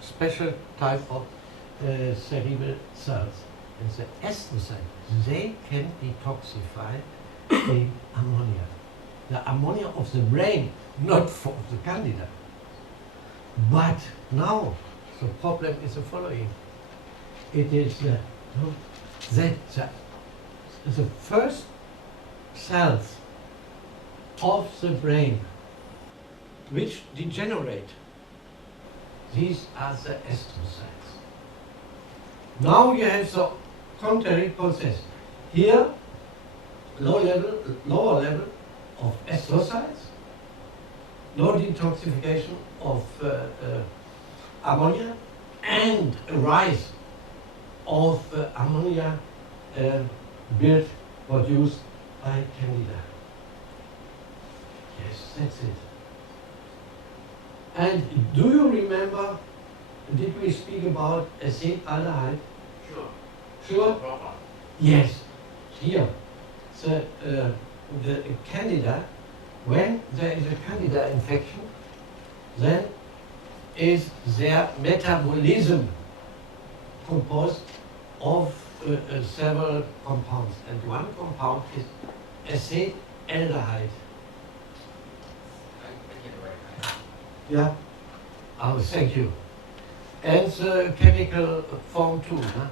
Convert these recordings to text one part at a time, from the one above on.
special type of cerebral cells. And the astrocytes, they can detoxify the ammonia. The ammonia of the brain, not for the candida. But now the problem is the following. It is that the first cells of the brain which degenerate, these are the astrocytes. Now you have the contrary process. Here, lower level of astrocytes, no detoxification of ammonia, and a rise of ammonia produced by candida. Yes, that's it. And do you remember, did we speak about acetaldehyde? Sure. Sure? No problem. Yes. Here, the candida, when there is a candida infection, then is their metabolism composed of several compounds. And one compound is acetaldehyde. Yeah. Oh, thank you. And the chemical form too, huh?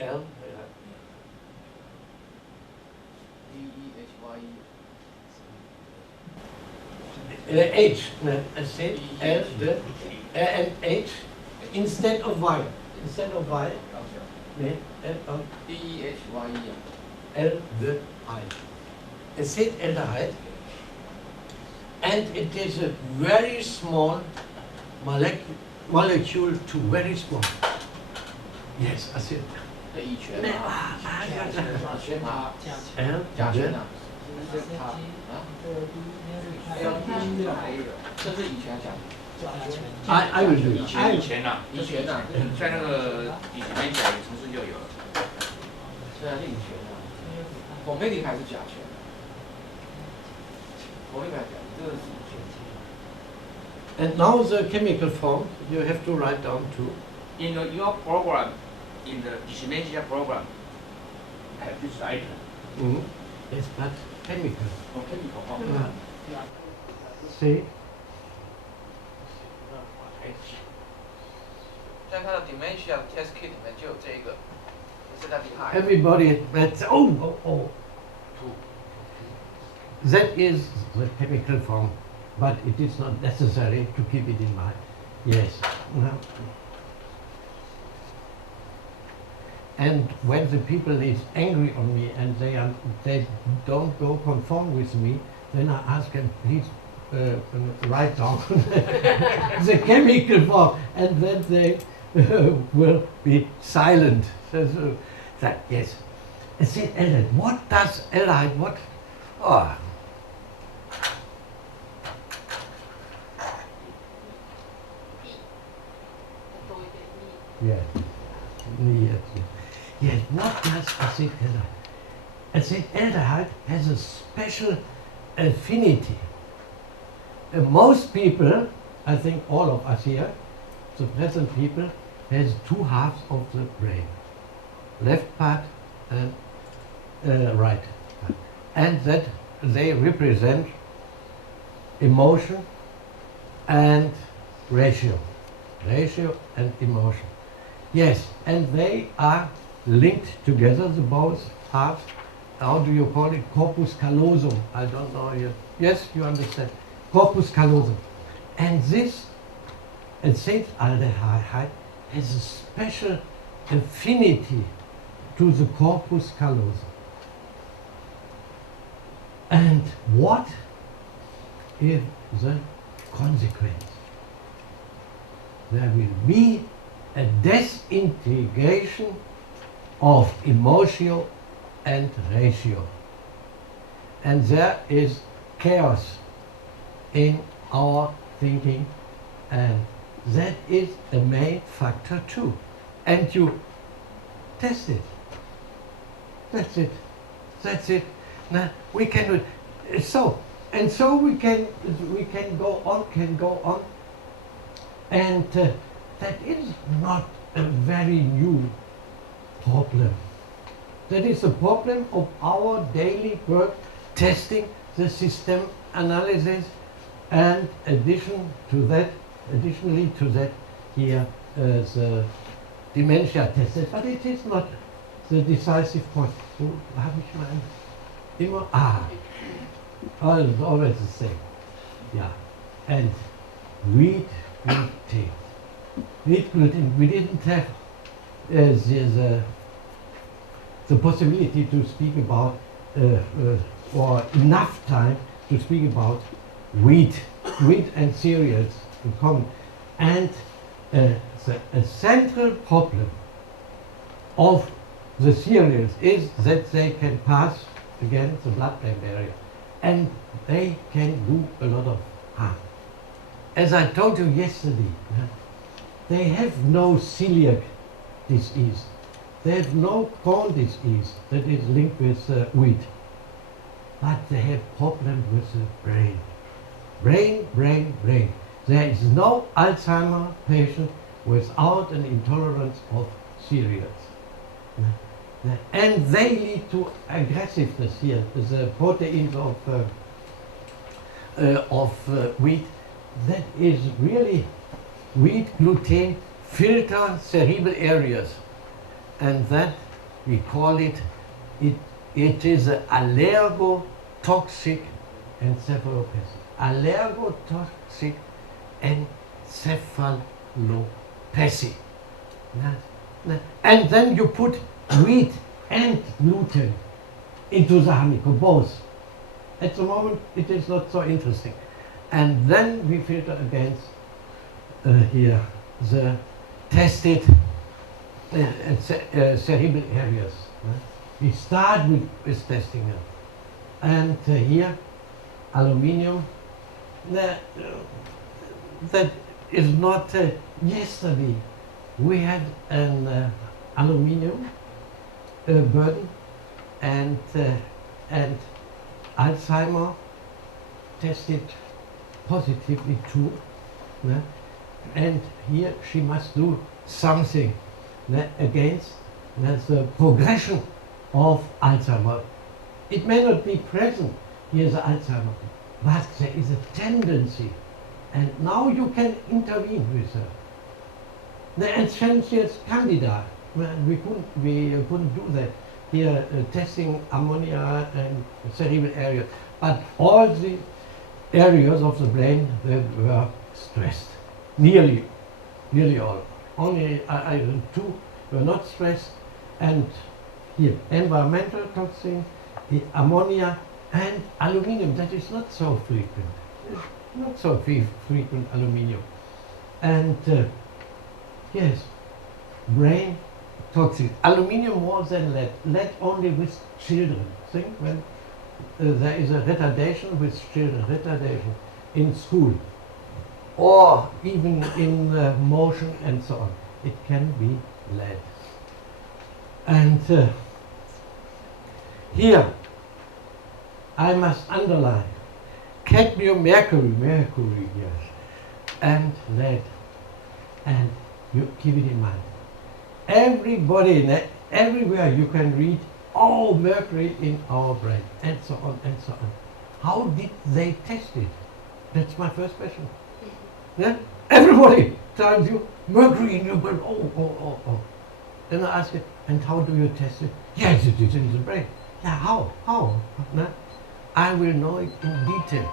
L. H. Acid, L, and H instead of Y. Instead of Y. Aldehyde. Acetaldehyde, and it is a very small molecule to very small. Yes, acid. 这乙醛啊，醛啊，甲醛啊，这它啊，这是乙醛甲醛。I will do it. 乙醛啊，乙醛啊，在那个乙醛里面城市就有了。是啊，是乙醛啊。formaldehyde 还是甲醛？formaldehyde 这个是乙醛。And now the chemical form you have to write down too. In your program, in the dementia program, have this item. Mm-hmm. Yes, but chemical. Oh, chemical. Yeah. See? 在他的 dementia test kit 里面就有这个，这是他厉害。 Everybody, that's, oh. That is the chemical form, but it is not necessary to keep it in mind. Yes. No. And when the people is angry on me and they don't go conform with me, then I ask them, please write down the chemical form, and then they will be silent. So that, yes. Acetaldehyde. What does aldehyde? What? Oh. Yeah. Yes. What does acetaldehyde? Acetaldehyde has a special affinity. Most people, I think all of us here, the present people, has two halves of the brain, left part and right part, and that they represent emotion and ratio and emotion. Yes, and they are linked together, the both halves. How do you call it? Corpus callosum. I don't know yet. Yes, you understand. Corpus callosum. And this acetaldehyde has a special affinity to the corpus callosum. And what is the consequence? There will be a disintegration of emotion and ratio. And there is chaos in our thinking, and that is a main factor too. And you test it. That's it. Now we can do it. So And so we can go on, and that is not a very new problem. That is a problem of our daily work, testing the system analysis, and additionally to that, here the dementia tested. But it is not the decisive point. Wo habe ich mein immer? Oh, it's always the same. Yeah, and wheat gluten. Wheat gluten. We didn't have the possibility to speak about or enough time to speak about wheat and cereals in common. And a central problem of the cereals is that they can pass against the blood-brain barrier, and they can do a lot of harm. As I told you yesterday, they have no celiac disease. They have no corn disease that is linked with wheat. But they have problems with the brain. Brain. There is no Alzheimer patient without an intolerance of cereals. And they lead to aggressiveness here. The proteins of wheat, that is really wheat gluten filter cerebral areas. And that we call it is allergotoxic encephalopathy. Allergotoxic encephalopathy. And then you put wheat and gluten into the honeycomb, both. At the moment it is not so interesting. And then we filter against here the tested cerebral areas. We start with testing them. And here, aluminium, that is not, yesterday we had an aluminium burden, and Alzheimer tested positively too. And here she must do something against the progression of Alzheimer. It may not be present, here's Alzheimer, but there is a tendency, and now you can intervene with her. And since it's candida, we couldn't do that here, testing ammonia and cerebral area, but all the areas of the brain that were stressed, nearly all. Only two were not stressed, and here environmental toxin, the ammonia and aluminium. That is not so frequent. Not so frequent aluminium. And yes, brain toxic. Aluminium more than lead. Lead only with children. Think when there is a retardation with children, retardation in school, or even in motion and so on. It can be lead. And here I must underline cadmium, mercury, yes, and lead. And you keep it in mind. Everybody, everywhere you can read, oh, mercury in our brain, and so on and so on. How did they test it? That's my first question. Yeah? Everybody tells you mercury in your brain. Oh. Then I ask it, and how do you test it? Yes, it is in the brain. Yeah, how? No? I will know it in detail.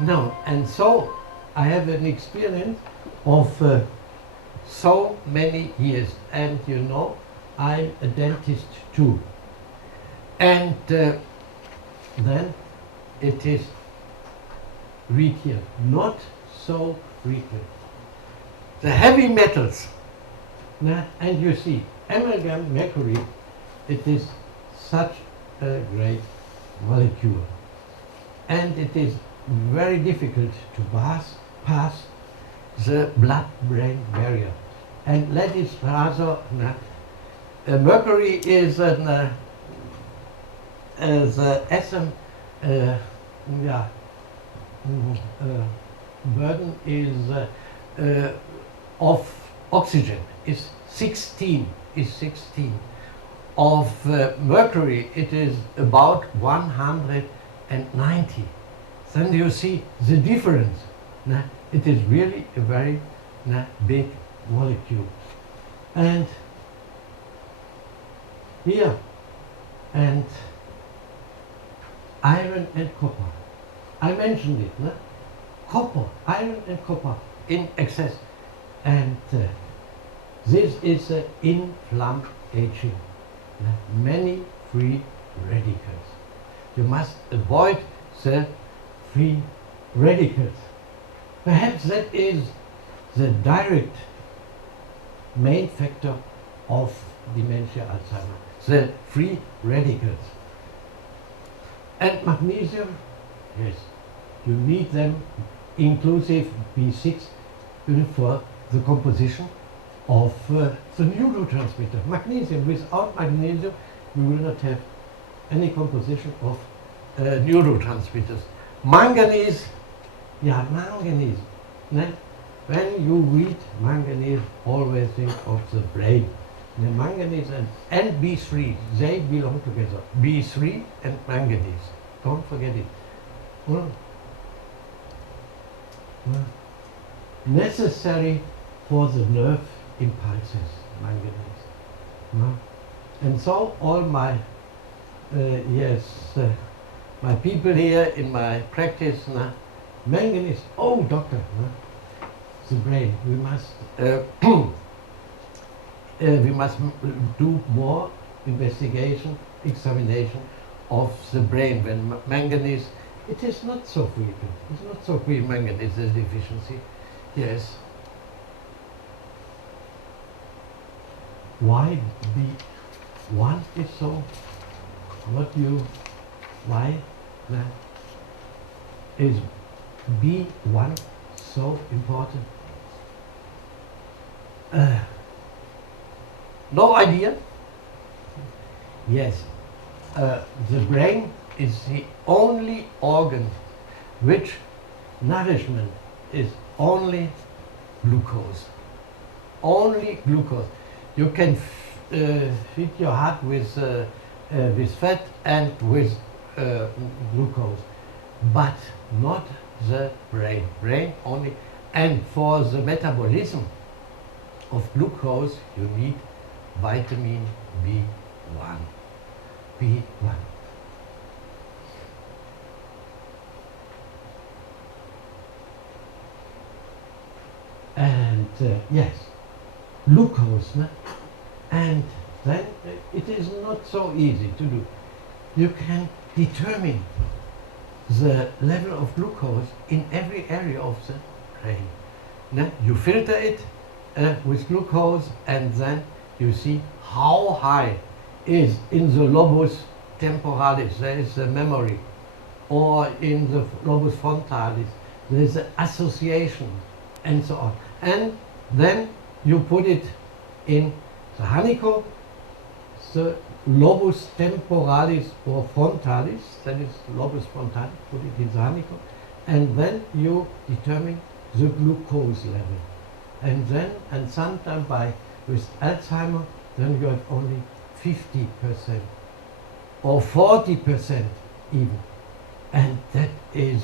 No, and so I have an experience of so many years, and you know, I'm a dentist too. And then it is, read here, not so frequent. The heavy metals, and you see, amalgam, mercury, it is such a great molecule. And it is very difficult to pass the blood-brain barrier. And lead is rather, mercury is the burden is of oxygen is 16. Of mercury, it is about 190. Then you see the difference. It is really a very big molecule. And here, and iron and copper. I mentioned it. Copper, iron and copper in excess. And this is an inflammation. Many free radicals. You must avoid the free radicals. Perhaps that is the direct main factor of dementia Alzheimer, the free radicals. And magnesium, yes, you need them inclusive B6 for the composition of the neurotransmitter. Magnesium, without magnesium, we will not have any composition of neurotransmitters. Manganese, manganese. When you read manganese, always think of the brain. The manganese and B3, they belong together. B3 and manganese. Don't forget it. Necessary for the nerve impulses, manganese. And so all my, my people here in my practice, manganese, oh doctor, the brain, we must do more investigation, examination of the brain when manganese, it is not so frequent. It's not so frequent, manganese deficiency. Yes. Why B1 is so, why is B1 so important? No idea? Yes, the brain is the only organ which nourishment is only glucose. Only glucose. You can feed your heart with fat and with glucose, but not the brain. Brain only. And for the metabolism of glucose, you need vitamin B1. B1. And yes, glucose. And then it is not so easy to do. You can determine the level of glucose in every area of the brain. You filter it with glucose, and then you see how high is in the lobus temporalis, there is the memory, or in the lobus frontalis, there is the association, and so on. And then you put it in the honeycomb, the lobus temporalis or frontalis, that is lobus frontalis, put it in the honeycomb, and then you determine the glucose level. And then, and sometimes with Alzheimer, then you have only 50% or 40% even. And that is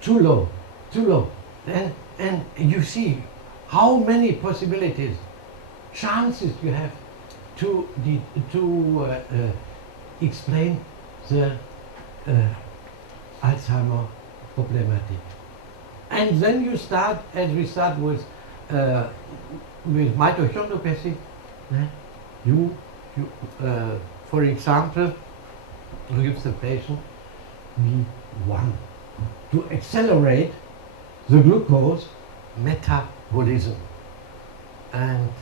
too low. And you see how many possibilities, chances you have to explain the Alzheimer problematic. And then you start, as we start with mitochondriopathy, for example, you give the patient B1 to accelerate the glucose metabolism, and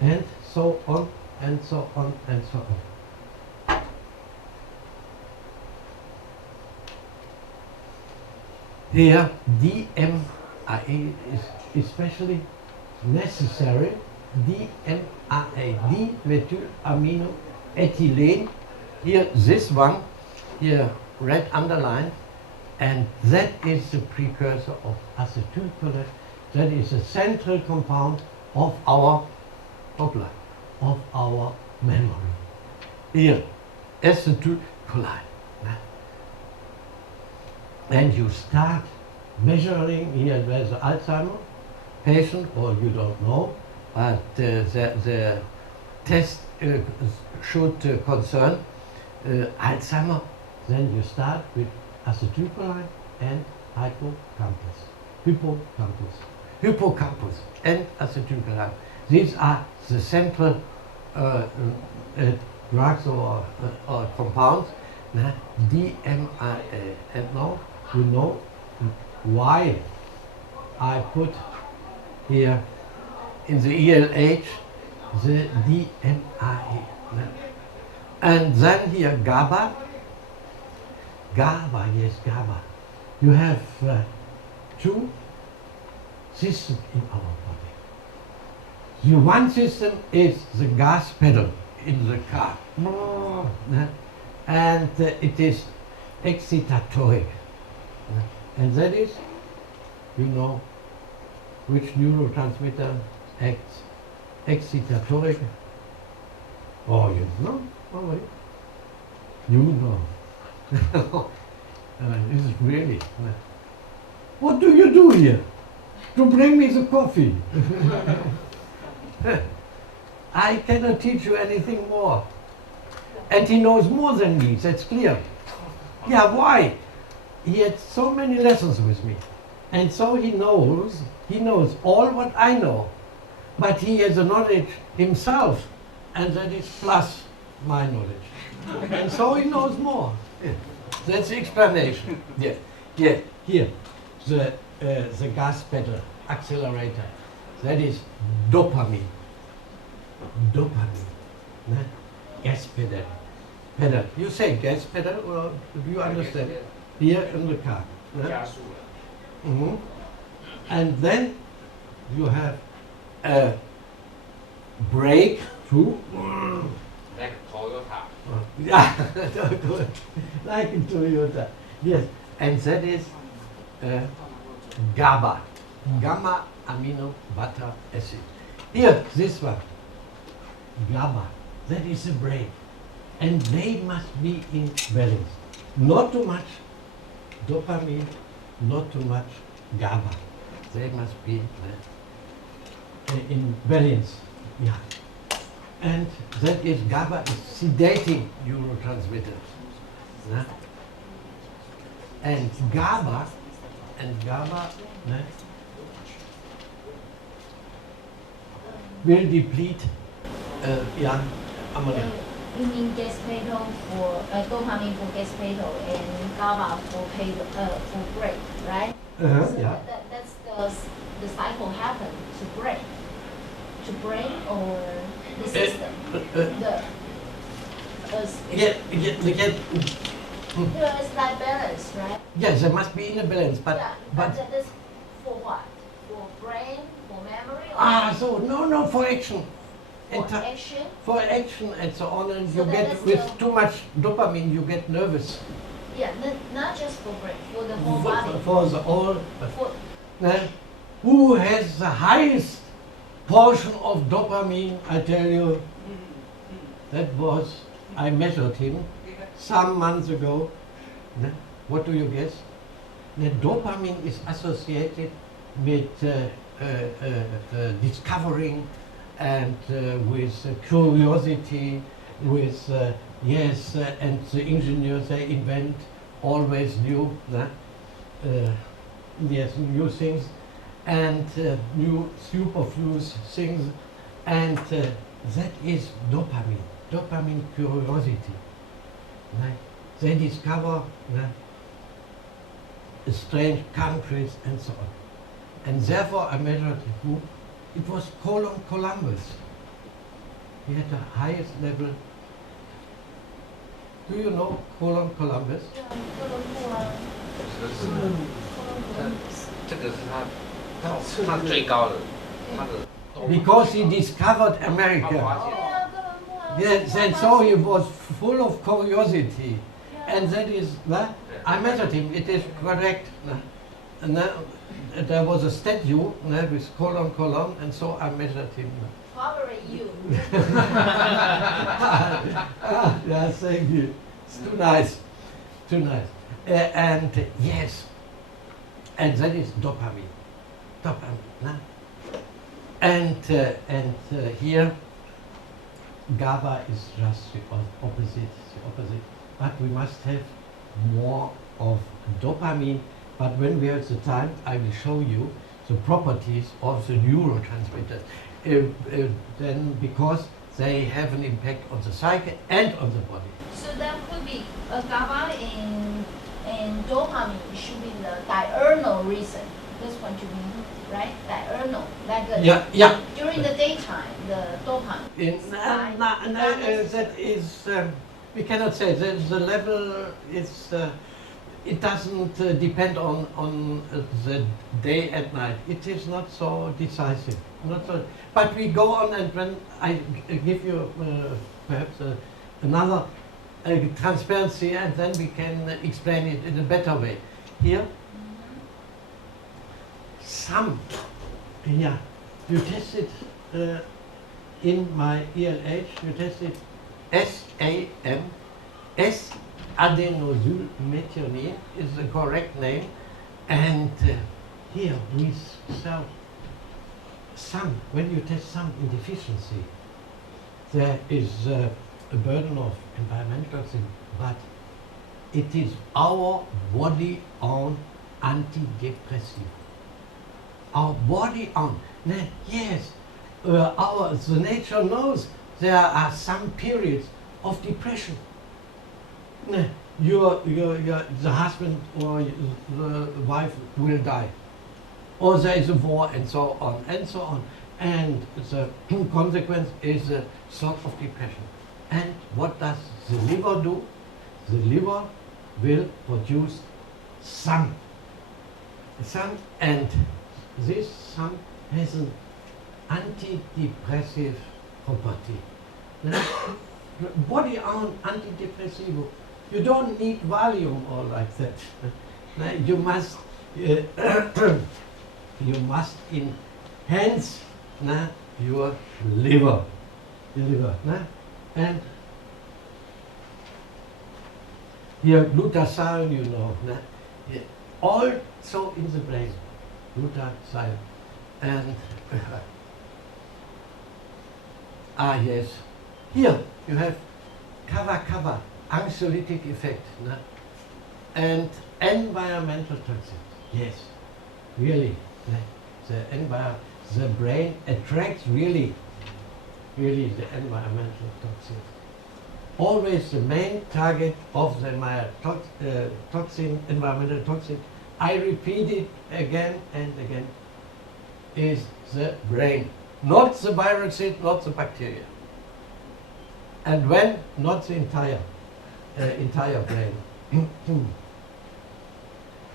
and so on and so on and so on. Here, DMAA is especially necessary. DMAA, D-methylaminoethylene. Here, this one, here, red underline, and that is the precursor of acetylcholine. That is a central compound of our memory. Here, acetylcholine. And you start measuring here there's an Alzheimer patient, or you don't know, but the test should concern Alzheimer. Then you start with acetylcholine and hippocampus and acetylcholine. These are the central drugs or compounds, DMAA. And now you know why I put here in the ELH the DMAA. And then here GABA. Yes, GABA. You have two systems in our body. The one system is the gas pedal in the car. And it is excitatory. And that is, you know, which neurotransmitter acts excitatory? Oh, you know? Oh, you know. This is really. What do you do here? To bring me the coffee. I cannot teach you anything more. And he knows more than me, that's clear. Yeah, why? He had so many lessons with me. And so he knows all what I know. But he has a knowledge himself, and that is plus my knowledge. And so he knows more. Yeah. That's the explanation. Here, the gas pedal accelerator. That is dopamine. Gas pedal. You say gas pedal, or do you understand? Here in the car. And then you have a brake too. Like Toyota. Yeah, like in Toyota. Yes, and that is GABA, gamma amino butter acid. Here, this one, GABA, that is a brake, and they must be in balance. Not too much dopamine, not too much GABA. They must be in balance. Yeah. And that is GABA is sedating neurotransmitters. And GABA will deplete. Amalia. You mean gas pedal for dopamine for gas pedal and GABA for brake, right? So Yeah. that's the cycle happen to brake or the system. It's like balance, right? Yes, there must be in a balance, but that's for what? For brain, for memory? So no, for action. For action? For action and so on, and So you get with too much dopamine, you get nervous. Yeah, not just for brain, for the whole body. For the whole. Who has the highest portion of dopamine? I tell you, that was, I measured him some months ago. What do you guess? The dopamine is associated with discovering and with curiosity, with and the engineers, they invent always new things and new superfluous things, and that is dopamine curiosity. They discover strange countries and so on. And therefore I measured who. It was Columbus. He had the highest level. Do you know Columbus? 这个是他最高的，他的。Because he discovered America. Yes, and so he was full of curiosity. And that is, I measured him, it is correct. And then there was a statue with colon, and so I measured him. Probably you. Yeah, thank you. It's too nice. Too nice. And yes, and that is dopamine. Dopamine. And here, GABA is just the opposite. But we must have more of dopamine. But when we have the time, I will show you the properties of the neurotransmitters. Then because they have an impact on the psyche and on the body. So that could be GABA and dopamine should be the diurnal reason. That's what you mean, right? Diurnal, like Yeah. during the daytime, the dopamine. That is, we cannot say that the level is. It doesn't depend on the day and night. It is not so decisive. Not so. But we go on, and when I give you perhaps another transparency, and then we can explain it in a better way. Here, you tested in my ELH, you tested SAM, S-adenosylmethionine is the correct name, and here we saw some, when you test some in deficiency, there is a burden of environmental things, but it is our body own antidepressant. Our body own. Yes, the nature knows there are some periods of depression. The husband or the wife will die, or there is a war, and so on and so on, and the consequence is a sort of depression. And what does the liver do? The liver will produce some, and this some has an antidepressive property. Body on antidepressive. You don't need Valium or like that. You must enhance your liver. And here glutathione, you know, also in the brain, glutathione. And yes, here you have kava, anxiolytic effect, and environmental toxins. Yes, really, the brain attracts really the environmental toxins. Always the main target of the environmental toxin, I repeat it again and again, is the brain, not the viruses, not the bacteria. And when, not the entire brain.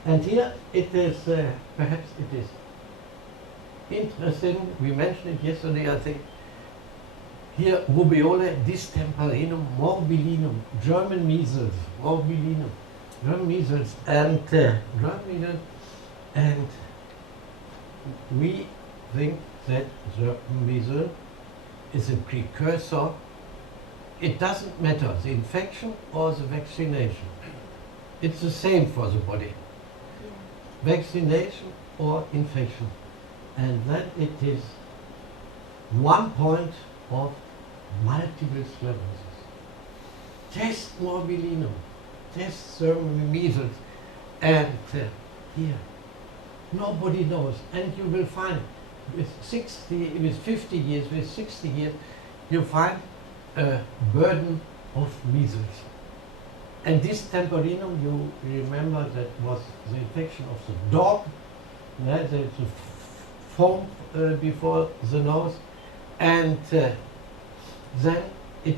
And here it is, perhaps it is interesting, we mentioned it yesterday, I think. Here, rubeole, distemperinum, morbillinum, German measles, morbillinum, German measles, and and we think that German measles is a precursor. It doesn't matter, the infection or the vaccination. It's the same for the body. Vaccination or infection. And then it is one point of multiple sclerosis. Test morbillinum, test measles, and here, nobody knows. And you will find with 50 years, with 60 years, you find a burden of measles. And this temperinum, you remember, that was the infection of the dog, the foam before the nose, and then it is